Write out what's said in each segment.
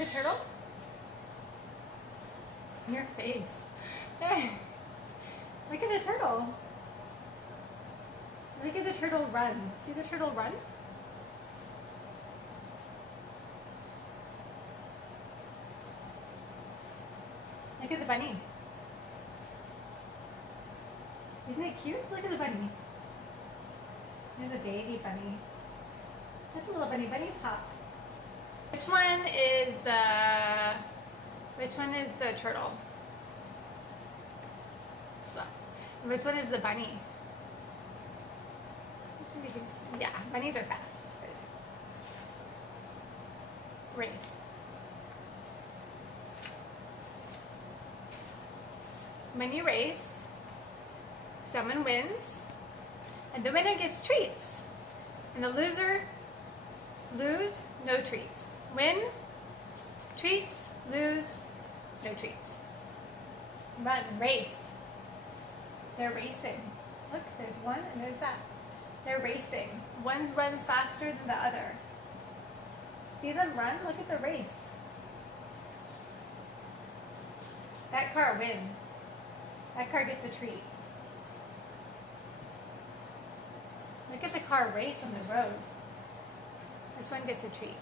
The turtle? Your face. Look at the turtle. Look at the turtle run. See the turtle run? Look at the bunny. Isn't it cute? Look at the bunny. There's a baby bunny. That's a little bunny. Bunny's hot. Which one is the turtle? Slow. And which one is the bunny? Which one do you think? Yeah, bunnies are fast. Good. Race. When you race, someone wins, and the winner gets treats. And the loser, lose, no treats. Win, treats, lose, no treats. Run, race. They're racing. Look, there's one and there's that. They're racing. One runs faster than the other. See them run? Look at the race. That car wins. That car gets a treat. Look at the car race on the road. Which one gets a treat?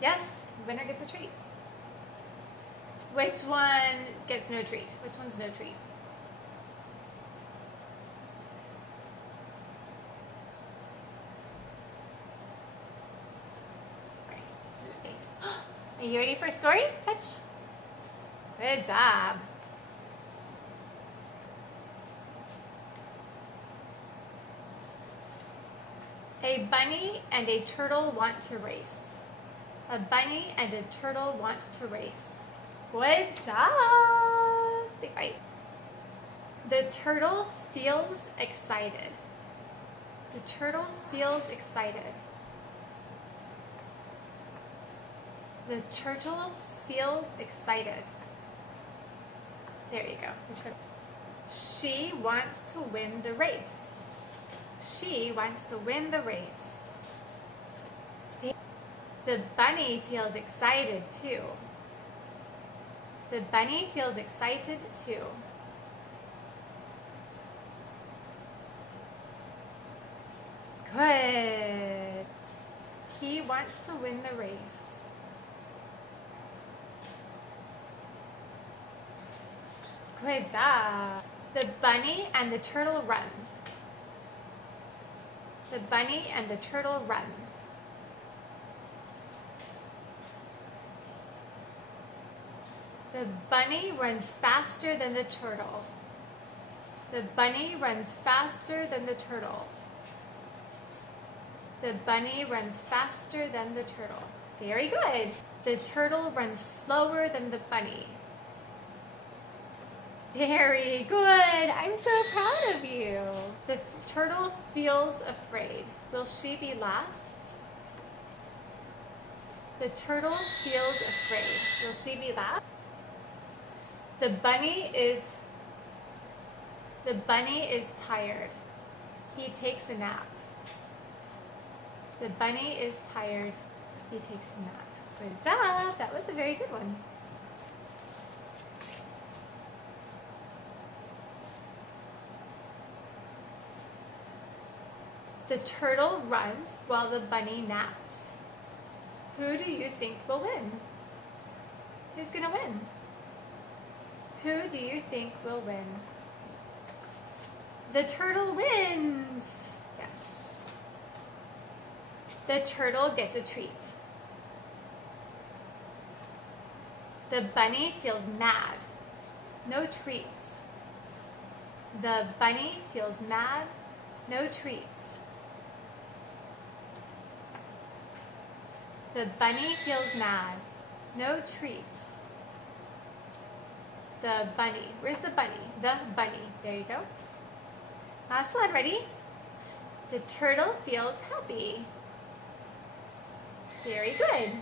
Yes, the winner gets a treat. Which one gets no treat? Which one's no treat? Are you ready for a story? Touch. Good job. A bunny and a turtle want to race. A bunny and a turtle want to race. Good job. Big bite. The turtle feels excited. The turtle feels excited. The turtle feels excited. There you go. The turtle. She wants to win the race. She wants to win the race. The bunny feels excited too. The bunny feels excited too. Good. He wants to win the race. Good job. The bunny and the turtle run. The bunny and the turtle run. The bunny runs faster than the turtle. The bunny runs faster than the turtle. The bunny runs faster than the turtle. Very good. The turtle runs slower than the bunny. Very good. I'm so proud of you. The turtle feels afraid. Will she be last? The turtle feels afraid. Will she be last? The bunny is tired. He takes a nap. The bunny is tired. He takes a nap. Good job. That was a very good one. The turtle runs while the bunny naps. Who do you think will win? Who's gonna win? Who do you think will win? The turtle wins. Yes. The turtle gets a treat. The bunny feels mad. No treats. The bunny feels mad. No treats. The bunny feels mad. No treats. The bunny. Where's the bunny? The bunny. There you go. Last one. Ready? The turtle feels happy. Very good.